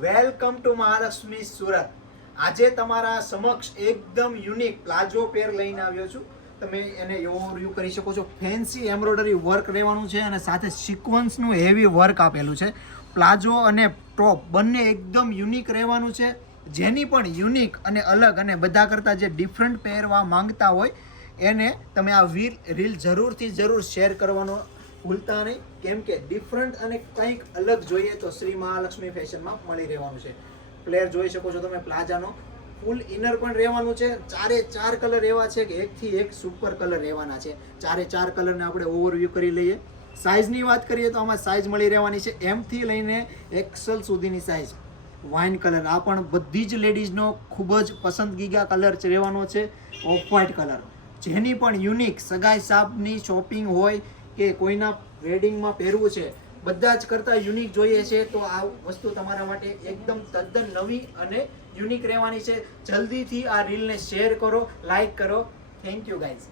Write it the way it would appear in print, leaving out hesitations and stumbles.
Welcome to Mahalakshmi Surat. આજે તમારા સમક્ષ એકદમ યુનિક પ્લાઝો પેર લઈને આવ્યો છું. તમે એને ઓવરવ્યૂ કરી શકો છો. ફેન્સી એમ્બ્રોઇડરી વર્ક રહેવાનું છે અને સાથે સિક્વન્સનું હેવી વર્ક આપેલું છે. પ્લાઝો અને ટોપ બંને એકદમ યુનિક રહેવાનું છે. જેની પણ યુનિક અને અલગ અને બધા કરતાં જે ડિફરન્ટ પહેરવા માંગતા હોય એને તમે આ રીલ જરૂર શેર કરવાનો ભૂલતા નહીં, કેમ કે ડિફરન્ટ અને કંઈક અલગ જોઈએ તો શ્રી મહાલક્ષ્મી ફેશનમાં મળી રહેવાનું છે. પ્લેયર જોઈ શકો છો તમે પ્લાઝાનો. ફૂલ ઇનર પણ રહેવાનું છે. ચારે ચાર કલર એવા છે કે એકથી એક સુપર કલર રહેવાના છે. ચારે ચાર કલરને આપણે ઓવરવ્યૂ કરી લઈએ. સાઇઝની વાત કરીએ તો આમાં સાઇઝ મળી રહેવાની છે M થી લઈને XL સુધીની સાઇઝ. વાઇન કલર આ પણ બધી જ લેડીઝનો ખૂબ જ પસંદગીગા કલર રહેવાનો છે. ઓફ વ્હાઇટ કલર જેની પણ યુનિક સગાઈ સાબની શોપિંગ હોય કે કોઈના વેડિંગમાં પહેરવું છે, બધા જ કરતાં યુનિક જોઈએ છે તો આ વસ્તુ તમારા માટે એકદમ તદ્દન નવી અને યુનિક રહેવાની છે. જલ્દીથી આ રીલને શેર કરો, લાઈક કરો. Thank you guys.